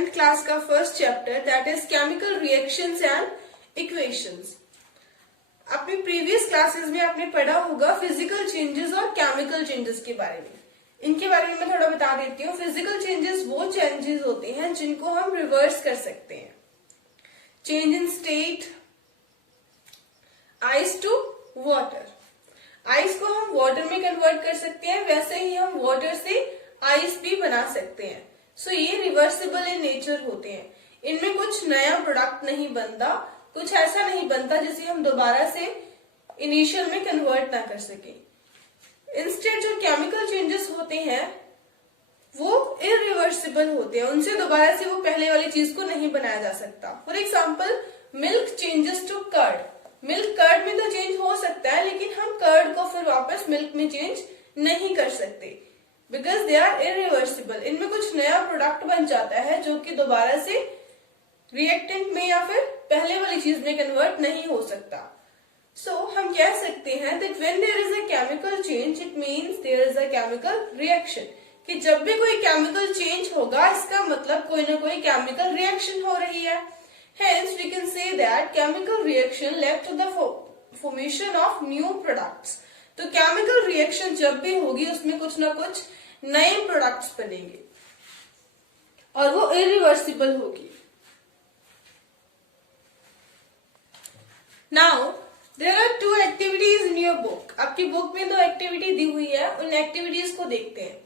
10th class का first chapter that is chemical reactions and equations. अपनी previous classes में आपने पढ़ा होगा फिजिकल चेंजेस और केमिकल चेंजेस के बारे में। इनके बारे में मैं थोड़ा बता देती हूँ। फिजिकल चेंजेस वो चेंजेस होते हैं जिनको हम रिवर्स कर सकते हैं। Change in state, ice to water. Ice को हम वाटर में कन्वर्ट कर सकते हैं, वैसे ही हम वाटर से आइस भी बना सकते हैं। सो ये रिवर्सिबल इन नेचर होते हैं। इनमें कुछ नया प्रोडक्ट नहीं बनता, कुछ ऐसा नहीं बनता जिसे हम दोबारा से इनिशियल में कन्वर्ट ना कर सके। इंस्टेड जो केमिकल चेंजेस होते हैं वो इरिवर्सिबल होते हैं, उनसे दोबारा से वो पहले वाली चीज को नहीं बनाया जा सकता। For example milk changes to curd. Milk curd में तो चेंज हो सकता है, लेकिन हम कर्ड को फिर वापस मिल्क में चेंज नहीं कर सकते बिकॉज दे आर इरिवर्सिबल। इनमें कुछ नया प्रोडक्ट बन जाता है जो कि दोबारा से रिएक्टेंट में या फिर पहले वाली चीज में कन्वर्ट नहीं हो सकता। सो हम कह सकते हैं that when there is a chemical change it means there is a chemical reaction. कि जब भी कोई केमिकल चेंज होगा इसका मतलब कोई ना कोई केमिकल रिएक्शन हो रही है। Hence, we can say that chemical reaction led to the formation of new products. तो केमिकल रिएक्शन जब भी होगी उसमें कुछ ना कुछ नए प्रोडक्ट्स बनेंगे और वो इरिवर्सिबल होगी। Now there are 2 activities in your book. आपकी बुक में 2 एक्टिविटी दी हुई है, उन एक्टिविटीज को देखते हैं।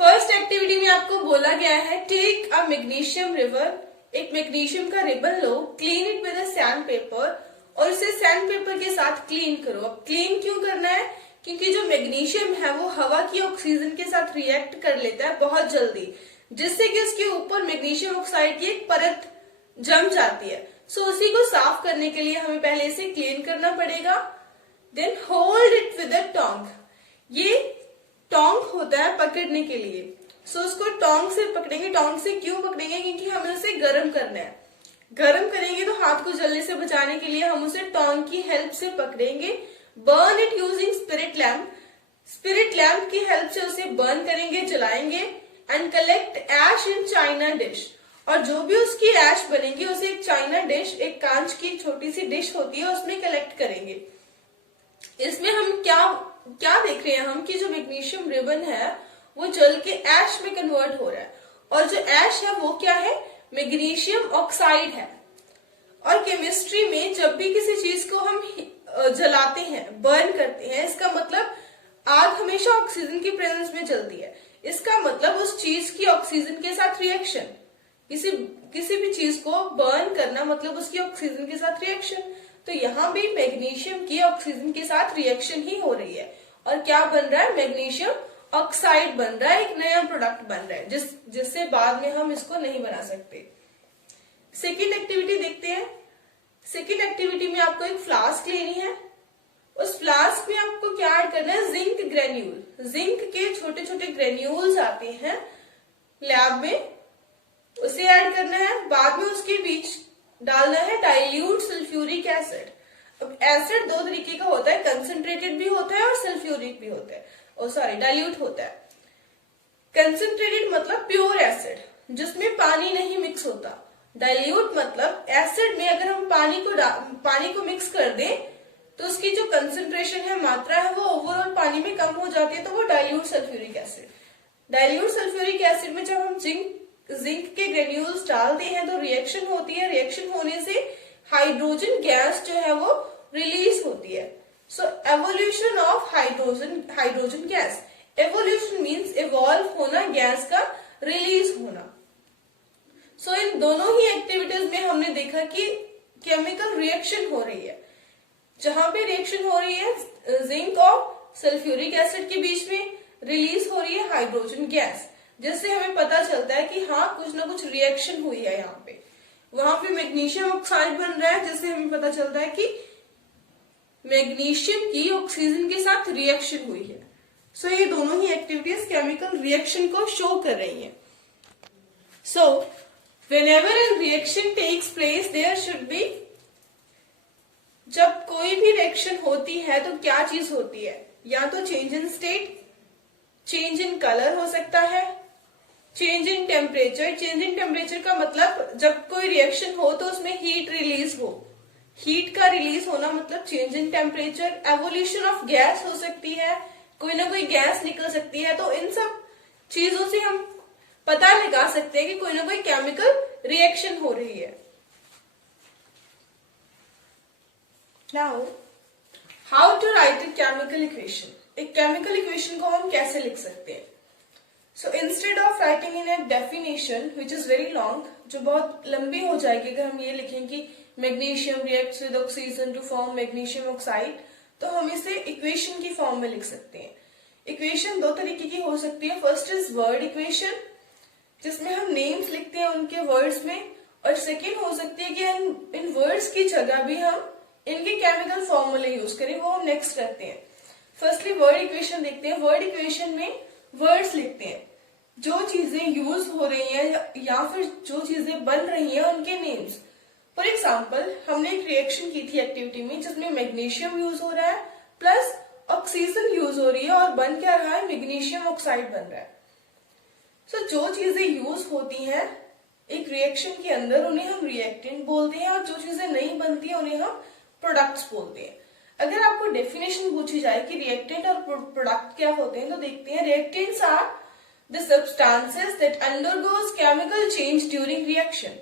फर्स्ट एक्टिविटी में आपको बोला गया है टेक अ मैग्नीशियम रिवर। एक मैग्नीशियम का ribbon low, clean it with sand paper और इसे सैंड पेपर के साथ क्लीन करो। अब क्लीन क्यों करना है? क्योंकि जो मैग्नीशियम है वो हवा की ऑक्सीजन के साथ रिएक्ट कर लेता है बहुत जल्दी, जिससे कि उसके ऊपर मैग्नीशियम ऑक्साइड की एक परत जम जाती है। सो उसी को साफ करने के लिए हमें पहले इसे क्लीन करना पड़ेगा। Then hold it with a tong. ये टोंग होता है पकड़ने के लिए। सो उसको टोंग से पकड़ेंगे। टोंग से क्यों पकड़ेंगे? क्योंकि हमें उसे गर्म करना है। गर्म करेंगे तो हाथ को जलने से बचाने के लिए हम उसे टोंग की हेल्प से पकड़ेंगे। Burn it using spirit lamp. Spirit lamp की हेल्प से उसे बर्न करेंगे, जलाएंगे। And collect ash in china dish. और जो भी उसकी एश बनेगी उसे एक चाइना डिश, एक कांच की छोटी सी डिश होती है, उसमें कलेक्ट करेंगे। इसमें हम क्या देख रहे हैं हम कि जो मैग्नीशियम रिबन है वो जल के ऐश में कन्वर्ट हो रहा है और जो ऐश है वो क्या है? मैग्नीशियम ऑक्साइड है। और केमिस्ट्री में जब भी किसी चीज को हम जलाते हैं, बर्न करते हैं, इसका मतलब आग हमेशा ऑक्सीजन की प्रेजेंस में जलती है। इसका मतलब उस चीज की ऑक्सीजन के साथ रिएक्शन। किसी भी चीज को बर्न करना मतलब उसकी ऑक्सीजन के साथ रिएक्शन। तो यहाँ भी मैग्नीशियम की ऑक्सीजन के साथ रिएक्शन ही हो रही है और क्या बन रहा है? मैग्नीशियम ऑक्साइड बन रहा है, एक नया प्रोडक्ट बन रहा है जिससे बाद में हम इसको नहीं बना सकते। सेकेंड एक्टिविटी देखते हैं। सेकेंड एक्टिविटी में आपको एक फ्लास्क लेनी है। उस फ्लास्क में आपको क्या ऐड करना है? Zinc granule. जिंक के छोटे छोटे ग्रेन्यूल्स आते हैं लैब में, उसे ऐड करना है। बाद में उसके बीच डालना है डाइल्यूट सल्फ्यूरिक एसिड। अब एसिड 2 तरीके का होता है, कंसंट्रेटेड भी होता है और सल्फ्यूरिक भी होता है। डाइल्यूट होता है। कंसंट्रेटेड मतलब प्योर एसिड जिसमें पानी नहीं मिक्स होता। डाइल्यूट मतलब एसिड में अगर हम पानी को मिक्स कर दें तो उसकी जो कंसंट्रेशन है, मात्रा है, वो ओवरऑल पानी में कम हो जाती है, तो वो dilute sulphuric acid. Dilute sulphuric acid में जब हम जिंक के ग्रेन्यूल्स डालते हैं तो रिएक्शन होती है। रिएक्शन होने से हाइड्रोजन गैस जो है वो रिलीज होती है। So evolution of hydrogen gas. Evolution means evolve होना, गैस का रिलीज होना। सो इन दोनों ही एक्टिविटीज में हमने देखा कि केमिकल रिएक्शन हो रही है। जहां पे रिएक्शन हो रही है जिंक और सल्फ्यूरिक एसिड के बीच में, रिलीज हो रही है हाइड्रोजन गैस, जिससे हमें पता चलता है कि हाँ कुछ ना कुछ रिएक्शन हुई है। यहाँ पे वहां पे मैग्नीशियम ऑक्साइड बन रहा है, जिससे हमें पता चलता है कि मैग्नीशियम की ऑक्सीजन के साथ रिएक्शन हुई है। सो ये दोनों ही एक्टिविटीज केमिकल रिएक्शन को शो कर रही हैं। So whenever a reaction takes place there should be. जब कोई भी रिएक्शन होती है तो क्या चीज होती है? या तो change in state, change in colour हो सकता है, change in temperature, change in temperature का मतलब जब कोई रिएक्शन हो तो उसमें हीट रिलीज हो, हीट का रिलीज होना मतलब change in temperature. Evolution of gas हो सकती है, कोई ना कोई गैस निकल सकती है, तो इन सब चीजों से हम पता लगा सकते हैं कि कोई ना कोई केमिकल रिएक्शन हो रही है। Now how to write a chemical equation, एक केमिकल इक्वेशन को हम कैसे लिख सकते हैं। So instead of writing in a definition which is very long, जो बहुत लंबी हो जाएगी अगर हम ये लिखें कि magnesium reacts with oxygen to form magnesium oxide, तो हम इसे इक्वेशन की फॉर्म में लिख सकते हैं। इक्वेशन दो तरीके की हो सकती है। फर्स्ट इज वर्ड इक्वेशन, जिसमें हम नेम्स लिखते हैं उनके वर्ड्स में, और सेकेंड हो सकती है कि इन वर्ड्स की जगह भी हम इनके केमिकल फॉर्मूले यूज करें, वो हम नेक्स्ट करते हैं। फर्स्टली वर्ड इक्वेशन देखते हैं। वर्ड इक्वेशन में वर्ड्स लिखते हैं, जो चीजें यूज हो रही हैं या फिर जो चीजें बन रही हैं उनके नेम्स। फॉर एग्जाम्पल, हमने एक रिएक्शन की थी एक्टिविटी में जिसमें मैग्नीशियम यूज हो रहा है प्लस ऑक्सीजन यूज हो रही है, और बन क्या रहा है, मैग्नीशियम ऑक्साइड बन रहा है। सो जो चीजें यूज होती हैं एक रिएक्शन के अंदर उन्हें हम रिएक्टेंट बोलते हैं, और जो चीजें नहीं बनती हैं उन्हें हम प्रोडक्ट्स बोलते हैं। अगर आपको डेफिनेशन पूछी जाए कि रिएक्टेंट और प्रोडक्ट क्या होते हैं, तो देखते हैं reactants are the substances that undergoes chemical change during reaction.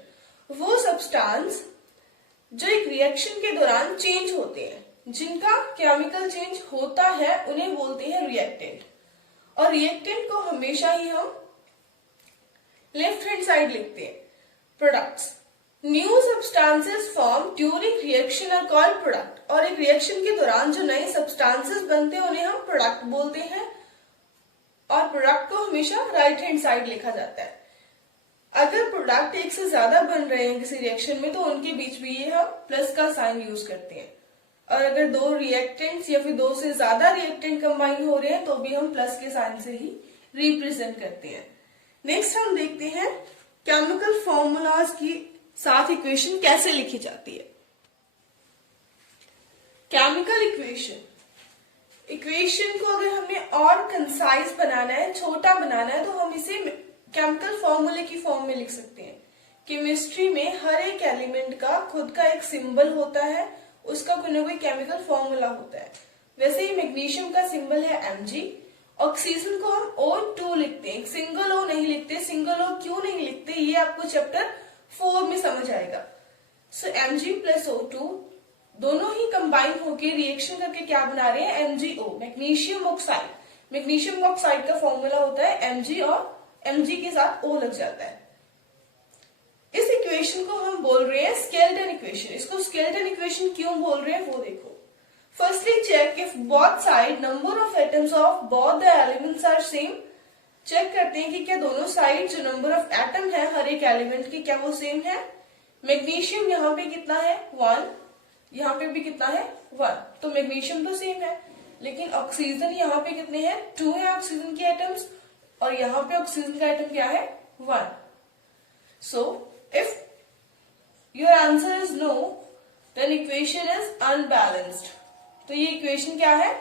वो सब्सटेंस जो एक रिएक्शन के दौरान चेंज होते हैं, जिनका केमिकल चेंज होता है, उन्हें बोलते हैं रिएक्टेंट। और रिएक्टेंट को हमेशा ही हम लेफ्ट हैंड साइड लिखते हैं। Products, new substances form during reaction are called product. और एक रिएक्शन के दौरान जो नए सब्सटेंसेस बनते हैं उन्हें हम प्रोडक्ट बोलते हैं, और प्रोडक्ट को हमेशा राइट हैंड साइड लिखा जाता है। अगर प्रोडक्ट एक से ज्यादा बन रहे हैं किसी रिएक्शन में, तो उनके बीच भी ये हम प्लस का साइन यूज करते हैं, और अगर दो रिएक्टेंट्स या फिर दो से ज्यादा रिएक्टेंट कंबाइन हो रहे हैं तो भी हम प्लस के साइन से ही रिप्रेजेंट करते हैं। नेक्स्ट हम देखते हैं केमिकल फॉर्मूलाज की साथ इक्वेशन कैसे लिखी जाती है। केमिकल इक्वेशन, इक्वेशन को अगर हमने और कंसाइज बनाना है, छोटा बनाना है, तो हम इसे केमिकल फॉर्मूले की फॉर्म में लिख सकते हैं। केमिस्ट्री में हर एक एलिमेंट का खुद का एक सिंबल होता है, उसका कोई ना कोई केमिकल फॉर्मूला होता है। वैसे ही मैग्नीशियम का सिंबल है Mg, ऑक्सीजन को हम O2 लिखते हैं, सिंगल O नहीं लिखते। सिंगल O क्यों नहीं लिखते, ये आपको चैप्टर 4 में समझ आएगा। सो Mg प्लस O2 दोनों ही कंबाइन होकर रिएक्शन करके क्या बना रहे हैं, MgO, magnesium oxide. Magnesium oxide का फॉर्मूला होता है Mg, और Mg के साथ O लग जाता है। इस इक्वेशन को हम बोल रहे हैं स्केलेटन इक्वेशन। इसको स्केलेटन इक्वेशन क्यों बोल रहे हैं वो देखो। Firstly check if both side number of atoms of both the elements are same. Check करते हैं कि क्या दोनों साइड जो नंबर ऑफ एटम है हर एक एलिमेंट की, क्या वो सेम है। मैग्नीशियम यहाँ पे कितना है 1, यहाँ पे भी कितना है 1, तो मैग्नीशियम तो सेम है। लेकिन ऑक्सीजन यहाँ पे कितने हैं, 2 है ऑक्सीजन के एटम्स, और यहाँ पे ऑक्सीजन का एटम क्या है 1। So if your answer is no, then equation is unbalanced. तो ये इक्वेशन क्या है,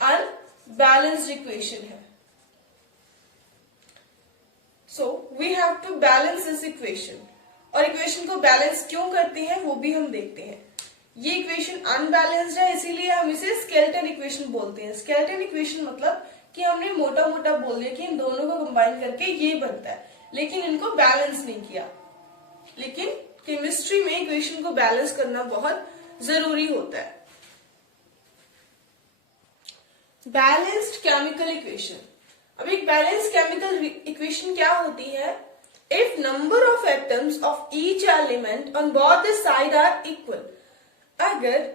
अनबैलेंस्ड इक्वेशन है। So we have to balance this equation. और इक्वेशन को बैलेंस क्यों करते हैं वो भी हम देखते हैं। ये इक्वेशन अनबैलेंस्ड है, इसीलिए हम इसे स्केलेटन इक्वेशन बोलते हैं। स्केलेटन इक्वेशन मतलब कि हमने मोटा मोटा बोल दिया कि इन दोनों को कंबाइन करके ये बनता है, लेकिन इनको बैलेंस नहीं किया। लेकिन केमिस्ट्री में इक्वेशन को बैलेंस करना बहुत जरूरी होता है। Balanced chemical equation. अब एक बैलेंस केमिकल इक्वेशन क्या होती है, if number of atoms of each element on both the side are equal. अगर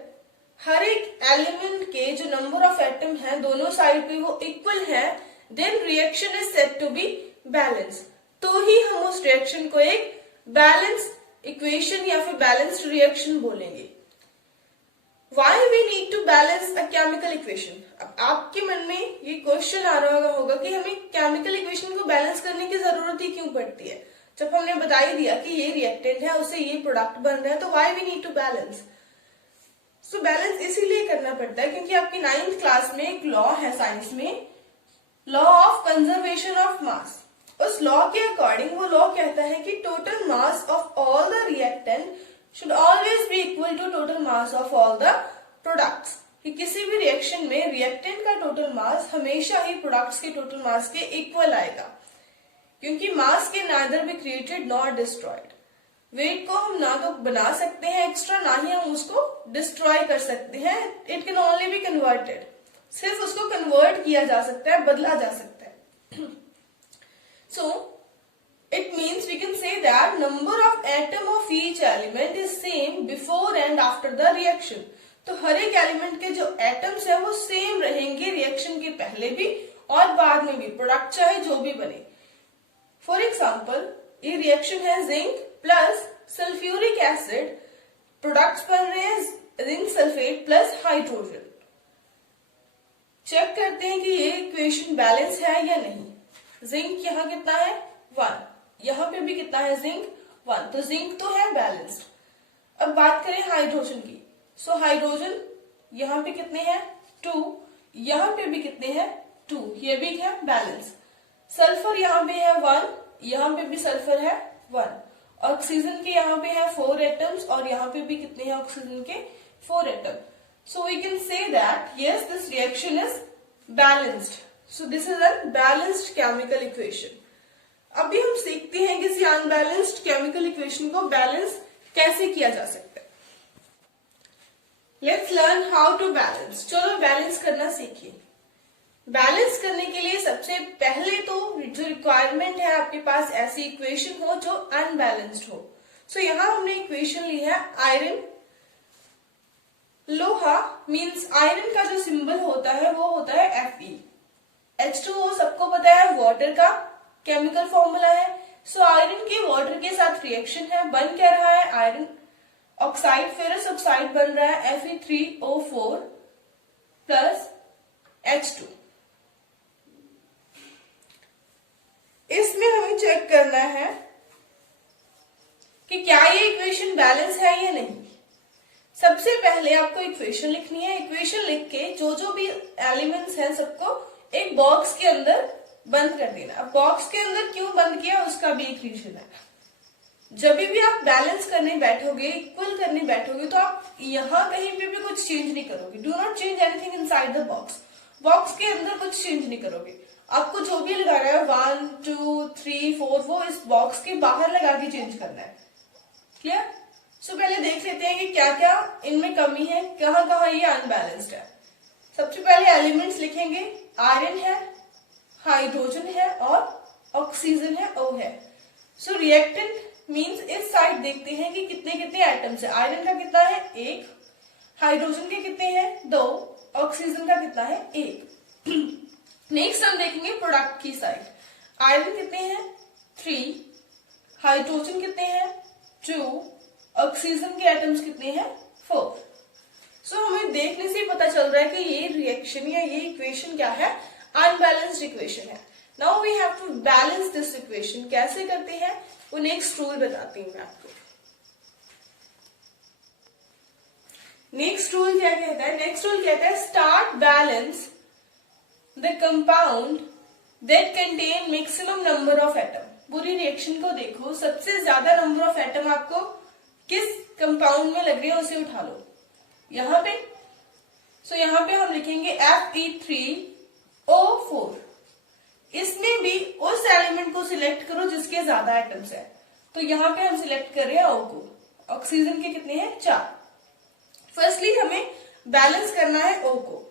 हर एक एलिमेंट के जो नंबर ऑफ एटम है दोनों साइड पे वो इक्वल है, then reaction is said to be balance. तो ही हम उस रिएक्शन को एक बैलेंस इक्वेशन या फिर बैलेंस्ड रिएक्शन बोलेंगे। Why we need to balance a chemical equation? अब आपके मन में ये क्वेश्चन आ रहा होगा कि हमें केमिकल इक्वेशन को बैलेंस करने की जरूरत ही क्यों पड़ती है, जब हमने बता ही दिया कि ये रिएक्टेंट है उससे ये प्रोडक्ट बन रहा है, तो why we need to balance? So balance इसीलिए करना पड़ता है क्योंकि आपकी 9th क्लास में एक लॉ है साइंस में, law of conservation of mass. उस लॉ के अकॉर्डिंग वो लॉ कहता है कि total mass of all the reactant should always be equal to total mass of all the products, कि किसी भी रिएक्शन में रिएक्टेंट का टोटल मास हमेशा ही प्रोडक्ट्स के टोटल मास के इक्वल आएगा, क्योंकि मास के neither be created not destroyed. Weight को हम ना तो बना सकते हैं एक्स्ट्रा, ना ही हम उसको डिस्ट्रॉय कर सकते हैं। It can only be converted, सिर्फ उसको कन्वर्ट किया जा सकता है, बदला जा सकता है। सो it means we can say that number of atom of each element is same before and after the reaction। तो हर एक एलिमेंट के जो एटम्स है वो सेम रहेंगे रिएक्शन के पहले भी और बाद में भी, प्रोडक्ट चाहे जो भी बने। फॉर एग्जाम्पल, ये रिएक्शन है zinc plus sulphuric acid, products बन रहे हैं zinc sulphate plus hydrogen. Check करते हैं कि ये इक्वेशन बैलेंस है या नहीं। जिंक यहाँ कितना है 1, यहाँ पे भी कितना है जिंक 1, तो जिंक तो है बैलेंस्ड। अब बात करें हाइड्रोजन की, सो हाइड्रोजन यहाँ पे कितने हैं 2, यहाँ पे भी कितने हैं 2, ये भी है बैलेंस। सल्फर यहाँ पे है 1, यहाँ पे भी सल्फर है 1। ऑक्सीजन के यहाँ पे है 4 एटम्स और यहाँ पे भी कितने हैं ऑक्सीजन के 4 atom. So we can say that yes this reaction is balanced. So this is a balanced chemical equation. अभी हम सीखते हैं किसी अनबैलेंस्ड केमिकल इक्वेशन को बैलेंस कैसे किया जा सकता है। Let's learn how to balance. चलो बैलेंस करना सीखिए। बैलेंस करने के लिए सबसे पहले तो जो रिक्वायरमेंट है आपके पास ऐसी इक्वेशन हो जो अनबैलेंस्ड हो। सो यहाँ हमने इक्वेशन ली है आयरन लोहा मींस आयरन का जो सिंबल होता है वो होता है Fe। H2O सबको पता है वाटर का केमिकल फॉर्मूला है। सो आयरन के वाटर के साथ रिएक्शन है, बन क्या रहा है आयरन ऑक्साइड, फेरस ऑक्साइड बन रहा है Fe3O4 प्लस H2। इसमें हमें चेक करना है कि क्या ये इक्वेशन बैलेंस है या नहीं। सबसे पहले आपको इक्वेशन लिखनी है। इक्वेशन लिख के जो भी एलिमेंट्स हैं सबको एक बॉक्स के अंदर बंद कर देना। अब बॉक्स के अंदर क्यों बंद किया उसका भी एक रीजन है। जब भी आप बैलेंस करने बैठोगे, इक्वल करने बैठोगे, तो आप यहाँ कहीं पे भी कुछ चेंज नहीं करोगे। Do not change anything inside the box. Box के अंदर कुछ चेंज नहीं करोगे। आपको जो भी लगाना है 1 2 3 4 वो इस बॉक्स के बाहर लगा के चेंज करना है। क्लियर? सो पहले देख लेते हैं कि क्या क्या इनमें कमी है, कहाँ कहाँ ये अनबैलेंस्ड है। सबसे पहले एलिमेंट्स लिखेंगे। आयरन है, हाइड्रोजन है और ऑक्सीजन है, O है। सो रिएक्टेंट मींस इस साइड देखते हैं कि कितने कितने एटम्स है। आयरन का कितना है 1, हाइड्रोजन के कितने हैं 2, ऑक्सीजन का कितना है 1। नेक्स्ट हम देखेंगे प्रोडक्ट की साइड। आयरन कितने हैं 3, हाइड्रोजन कितने हैं 2, ऑक्सीजन के एटम्स कितने हैं 4। सो हमें देखने से पता चल रहा है कि ये रिएक्शन या ये इक्वेशन क्या है, अनबैलेंस्ड इक्वेशन है। Now we have to balance this equation. कैसे करते हैं वो नेक्स्ट रूल बताती हूँ मैं आपको। नेक्स्ट रूल क्या कहता है? नेक्स्ट रूल कहता है start balance the compound that contain maximum number of atom. पूरी रिएक्शन को देखो, सबसे ज्यादा नंबर ऑफ एटम आपको किस कंपाउंड में लग रहे हैं उसे उठा लो यहाँ पे। सो यहाँ पे हम लिखेंगे Fe3O4। इसमें भी उस एलिमेंट को सिलेक्ट करो जिसके ज्यादा एटम्स है। तो यहाँ पे हम सिलेक्ट कर रहे हैं O को। ऑक्सीजन के कितने हैं 4। फर्स्टली हमें बैलेंस करना है O को।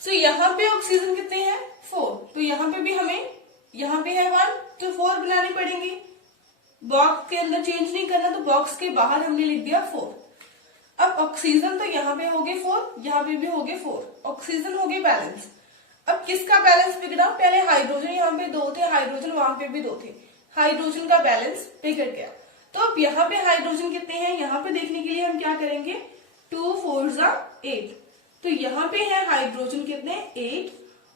सो यहाँ पे ऑक्सीजन कितने हैं 4, तो यहाँ पे भी हमें, यहाँ पे है 1 तो 4 बनानी पड़ेंगी। बॉक्स के अंदर चेंज नहीं करना, तो बॉक्स के बाहर हमने लिख दिया 4। अब ऑक्सीजन तो यहाँ पे हो गए 4, यहाँ पे भी हो गए 4, ऑक्सीजन हो गए बैलेंस। अब किसका बैलेंस बिगड़ा? पहले हाइड्रोजन यहाँ पे 2 थे, हाइड्रोजन वहां पे भी 2 थे, हाइड्रोजन का बैलेंस बिगड़ गया। तो अब यहाँ पे हाइड्रोजन कितने हैं यहाँ पे देखने के लिए हम क्या करेंगे 2 4 8। तो यहाँ पे है हाइड्रोजन कितने 8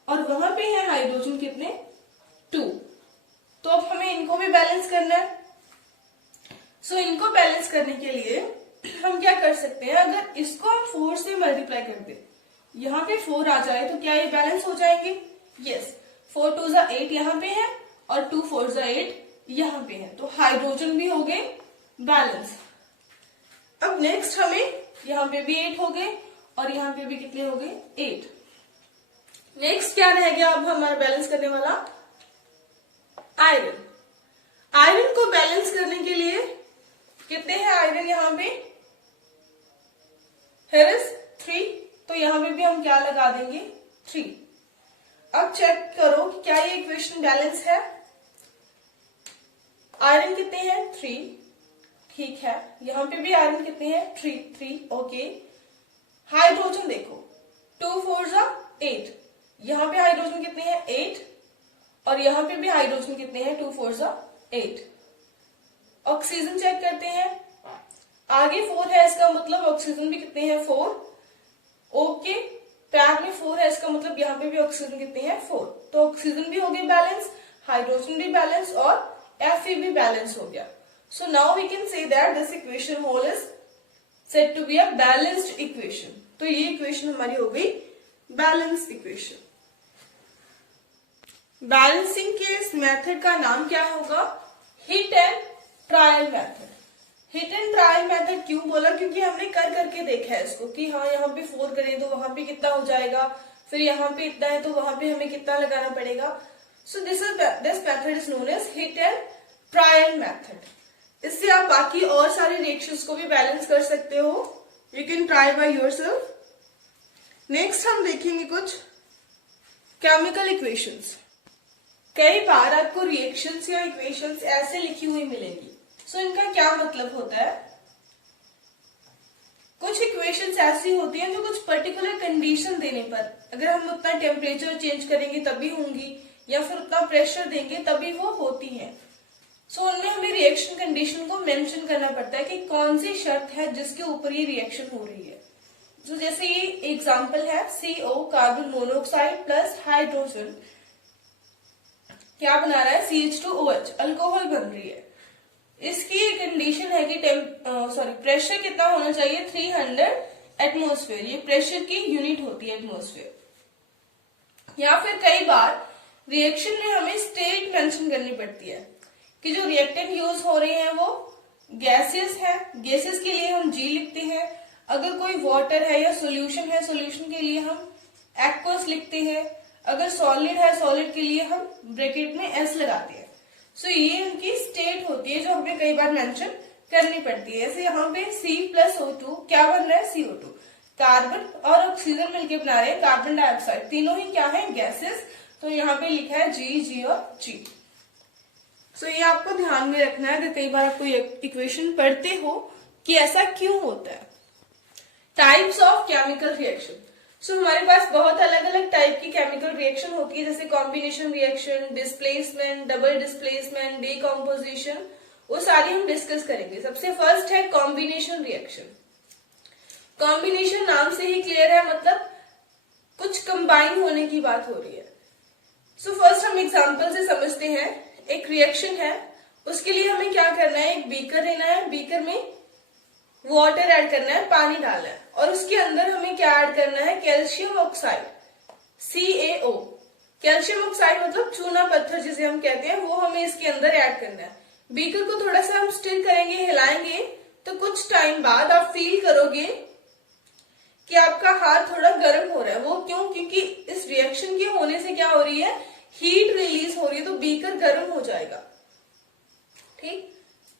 और वहां पे है हाइड्रोजन कितने 2। तो अब हमें इनको भी बैलेंस करना है। सो इनको बैलेंस करने के लिए हम क्या कर सकते हैं, अगर इसको हम 4 से मल्टीप्लाई कर दे, यहाँ पे 4 आ जाए तो क्या ये बैलेंस हो जाएंगे? यस, 4 2 8 यहाँ पे है और 2 4 8 यहाँ पे है, तो हाइड्रोजन भी हो गए बैलेंस। अब नेक्स्ट हमें यहाँ पे भी 8 हो गए और यहाँ पे भी कितने हो गए 8। नेक्स्ट क्या रह गया अब हमारा बैलेंस करने वाला, आयरन। आयरन को बैलेंस करने के लिए कितने हैं आयरन यहाँ पे, here is 3, तो यहाँ पे भी हम क्या लगा देंगे 3। अब चेक करो कि क्या ये इक्वेशन बैलेंस है। आयरन कितने हैं 3, ठीक है, यहाँ पे भी आयरन कितने हैं 3, ओके। हाइड्रोजन देखो 2 4 8, यहाँ पे हाइड्रोजन कितने हैं 8 और यहाँ पे भी हाइड्रोजन कितने हैं 2 4 8। ऑक्सीजन चेक करते हैं, आगे 4 है, इसका मतलब ऑक्सीजन भी कितने हैं 4, ओके। पैर में 4 है, इसका मतलब यहाँ पे भी ऑक्सीजन कितने हैं 4, तो ऑक्सीजन भी हो गई बैलेंस, हाइड्रोजन भी बैलेंस और Fe भी बैलेंस हो गया। So now we can say that this equation whole is said to be a balanced equation. तो ये इक्वेशन हमारी हो गई बैलेंस इक्वेशन। बैलेंसिंग के इस मेथड का नाम क्या होगा, hit and trial method. Hit and trial method क्यों बोला, क्योंकि हमने कर करके देखा है इसको कि हाँ यहाँ पे 4 करें तो वहां पे कितना हो जाएगा, फिर यहाँ पे इतना है तो वहां पे हमें कितना लगाना पड़ेगा। So this method is known as hit and trial method. इससे आप बाकी और सारे रिएक्शंस को भी बैलेंस कर सकते हो, you can try by yourself. Next हम देखेंगे कुछ केमिकल इक्वेशंस। कई बार आपको रिएक्शंस या इक्वेशंस ऐसे लिखी हुई मिलेंगी, सो इनका क्या मतलब होता है। कुछ इक्वेशंस ऐसी होती हैं जो कुछ पर्टिकुलर कंडीशन देने पर, अगर हम उतना टेम्परेचर चेंज करेंगे तभी होंगी या फिर उतना प्रेशर देंगे तभी वो होती हैं। सो उनमें हमें रिएक्शन कंडीशन को मेंशन करना पड़ता है कि कौन सी शर्त है जिसके ऊपर ये रिएक्शन हो रही है। तो जैसे ये एग्जांपल है CO carbon monoxide plus hydrogen क्या बना रहा है CH2OH, अल्कोहल बन रही है। इसकी कंडीशन है कि प्रेशर कितना होना चाहिए 300 एटमॉस्फेयर, ये प्रेशर की यूनिट होती है एटमॉस्फेयर। या फिर कई बार रिएक्शन में हमें स्टेट मेंशन करनी पड़ती है कि जो रिएक्टेंट यूज हो रहे हैं वो गैसेस हैं, गैसेस के लिए हम G लिखते हैं। अगर कोई वाटर है या सॉल्यूशन है, सॉल्यूशन के लिए हम एक्वस लिखते हैं। अगर सॉलिड है, सॉलिड के लिए हम ब्रैकेट में S लगाते हैं। सो ये उनकी स्टेट होती है जो हमें कई बार मेंशन करनी पड़ती है। जैसे यहाँ पे C+O2 क्या बन रहा है CO2, कार्बन और ऑक्सीजन मिलकर बना रहे हैं कार्बन डाइऑक्साइड, तीनों ही क्या है गैसेस, तो यहाँ पे लिखा है G और G। सो ये आपको ध्यान में रखना है अगर कई बार आप कोई इक्वेशन पढ़ते हो कि ऐसा क्यों होता है। Types of chemical reaction. So हमारे पास बहुत अलग अलग टाइप की केमिकल रिएक्शन होती है, जैसे combination reaction, displacement, double displacement, decomposition, वो सारी हम डिस्कस करेंगे। सबसे फर्स्ट है कॉम्बिनेशन रिएक्शन। कॉम्बिनेशन नाम से ही क्लियर है, मतलब कुछ कंबाइन होने की बात हो रही है। सो फर्स्ट हम एग्जांपल से समझते हैं। एक रिएक्शन है, उसके लिए हमें क्या करना है, एक बीकर लेना है, बीकर में वाटर ऐड करना है, पानी डालना है और उसके अंदर हमें क्या ऐड करना है, calcium oxide CaO। Calcium oxide मतलब चूना पत्थर जिसे हम कहते हैं, वो हमें इसके अंदर ऐड करना है। बीकर को थोड़ा सा हम स्टिर करेंगे, हिलाएंगे, तो कुछ टाइम बाद आप फील करोगे कि आपका हाथ थोड़ा गर्म हो रहा है। वो क्यों, क्योंकि इस रिएक्शन के होने से क्या हो रही है, हीट रिलीज हो रही है, तो बीकर गर्म हो जाएगा। ठीक।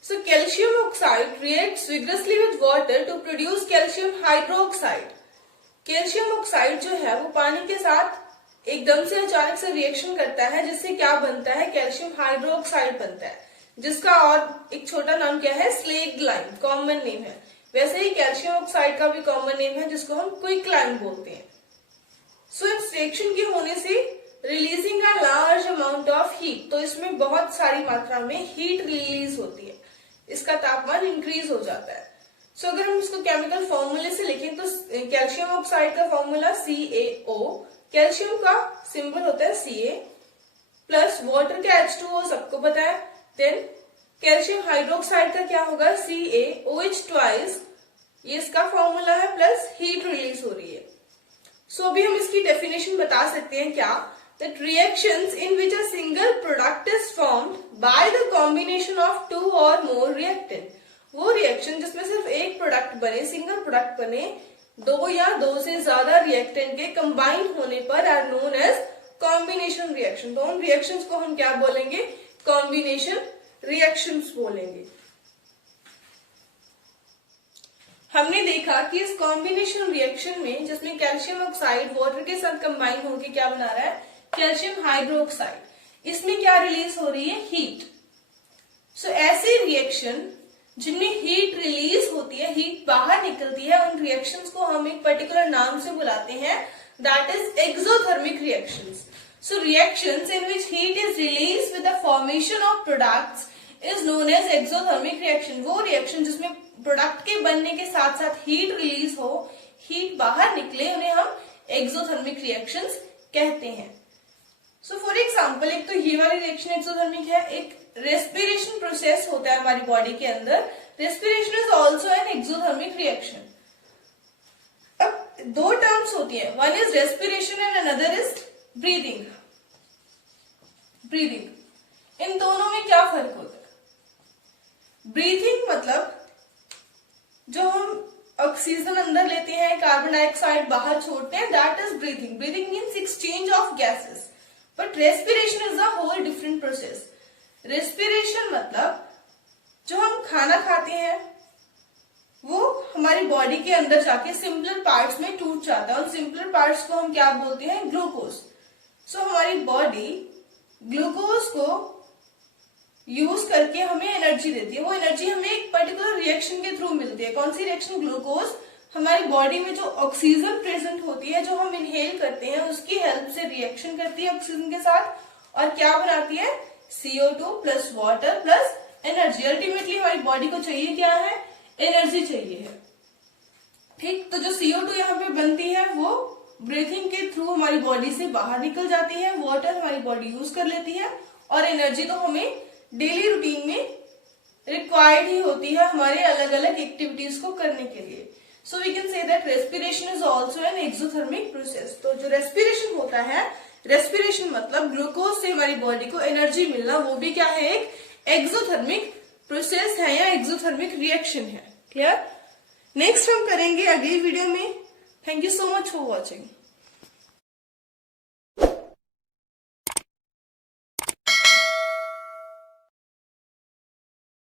So calcium oxide reacts vigorously with water to produce calcium hydroxide। Calcium oxide जो है वो पानी के साथ एकदम से अचानक से रिएक्शन करता है, जिससे क्या बनता है, कैल्शियम हाइड्रोक्साइड बनता है, जिसका और एक छोटा नाम क्या है, स्लेग लाइम, कॉमन नेम है। वैसे ही कैल्शियम ऑक्साइड का भी कॉमन नेम है जिसको हम क्विक लाइम बोलते हैं। सो इस रिएक्शन के होने से releasing a large amount of heat, तो इसमें बहुत सारी मात्रा में हीट रिलीज होती है, इसका तापमान इंक्रीज हो जाता है। सो अगर हम इसको केमिकल फॉर्मूले से लिखें तो कैल्शियम ऑक्साइड का फॉर्मूला CaO, कैल्शियम का सिंबल होता है Ca, प्लस वाटर का H2O सबको पता है। देन कैल्शियम हाइड्रोक्साइड का क्या होगा, CaOH ट्वाइस, ये इसका फॉर्मूला है, प्लस हीट रिलीज हो रही है। सो अभी हम इसकी डेफिनेशन बता सकते हैं क्या, that reactions in which a single product is formed by the combination of two or more reactant, वो रिएक्शन जिसमें सिर्फ एक प्रोडक्ट बने, सिंगल प्रोडक्ट बने, दो या दो से ज्यादा रिएक्टेंट के कंबाइन होने पर are known as combination reaction. तो उन रिएक्शंस को हम क्या बोलेंगे? कॉम्बिनेशन रिएक्शंस बोलेंगे। हमने देखा कि इस कॉम्बिनेशन रिएक्शन में जिसमें कैल्शियम ऑक्साइड वाटर के साथ कंबाइन होकर क्या बना रहा है? Calcium hydroxide. इसमें क्या रिलीज हो रही है? हीट। सो ऐसे रिएक्शन जिनमें हीट रिलीज होती है, हीट बाहर निकलती है, उन रिएक्शंस को हम एक पर्टिकुलर नाम से बुलाते हैं, that is exothermic reactions. So reactions in which heat is release with the formation of products is known as exothermic reaction. वो रिएक्शन जिसमें प्रोडक्ट के बनने के साथ साथ हीट रिलीज हो, हीट बाहर निकले, उन्हें हम एक्सोथर्मिक रिएक्शंस कहते हैं। सो फॉर एग्जाम्पल, एक तो ये वाली रिएक्शन एक्सोथर्मिक है, एक रेस्पिरेशन प्रोसेस होता है हमारी बॉडी के अंदर, respiration is also an exothermic reaction. अब दो टर्म्स होती है, one is respiration and another is breathing. Breathing, इन दोनों में क्या फर्क होता है? ब्रीथिंग मतलब जो हम ऑक्सीजन अंदर लेते हैं, कार्बन डाइऑक्साइड बाहर छोड़ते हैं, that is breathing. Breathing means exchange of gases, but respiration is a whole different process. Respiration मतलब जो हम खाना खाते हैं वो हमारी बॉडी के अंदर जाके सिंपलर पार्ट्स में टूट जाता है, और सिंपलर पार्ट्स को हम क्या बोलते हैं? ग्लूकोज। सो हमारी बॉडी ग्लूकोज को यूज करके हमें एनर्जी देती है। वो एनर्जी हमें एक पर्टिकुलर रिएक्शन के थ्रू मिलती है। कौन सी रिएक्शन? ग्लूकोज। हमारी बॉडी में जो ऑक्सीजन प्रेजेंट होती है, जो हम इनहेल करते हैं, उसकी हेल्प से रिएक्शन करती है ऑक्सीजन के साथ, और क्या बनाती है? CO2 plus water plus energy. Ultimately हमारी बॉडी को चाहिए क्या है? एनर्जी चाहिए है। ठीक, तो जो CO2 यहाँ पे बनती है वो ब्रीथिंग के थ्रू हमारी बॉडी से बाहर निकल जाती है, वाटर हमारी बॉडी यूज कर लेती है, और एनर्जी तो हमें डेली रूटीन में रिक्वायर्ड ही होती है हमारे अलग अलग एक्टिविटीज को करने के लिए। So we can say that respiration is also an exothermic process. तो जो रेस्पिरेशन होता है, रेस्पिरेशन मतलब ग्लूकोज से हमारी बॉडी को एनर्जी मिलना, वो भी क्या है? एक एक्सोथर्मिक प्रोसेस है या एक्सोथर्मिक रिएक्शन है। क्लियर? नेक्स्ट हम करेंगे अगली वीडियो में। Thank you so much for watching.